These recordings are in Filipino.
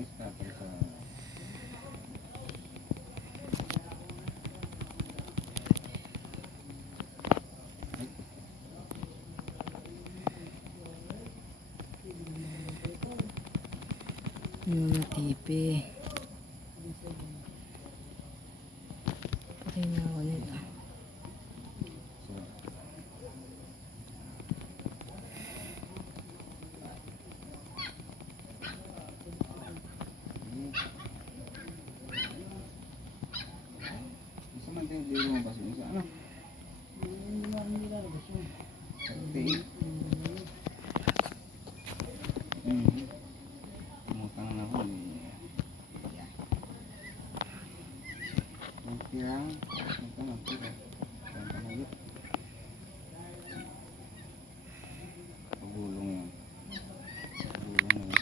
ng scatter sa... Yung natipi. Patay na ako nila. Gusto man tayo dito mo kasi sa ano? Sakti. Tumutang na ako. Okay lang. Ito na. Ito na yun. Pagulong yan. Pagulong na yun.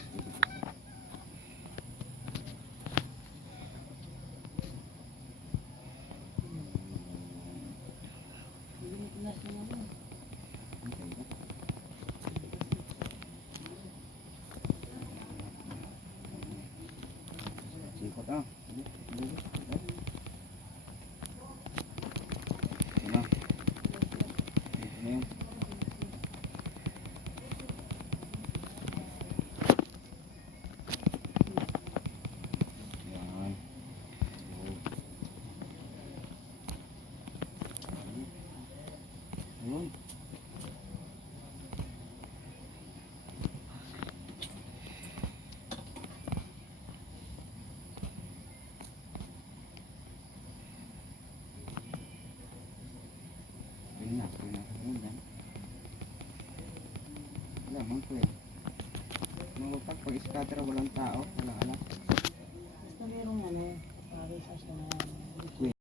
Sikot ah. Ito na. Ito na yun. Yan. Yun. Wala man ko eh. Mga pag-scatter walang tao, walang alam. Basta merong ano, pare sa siya na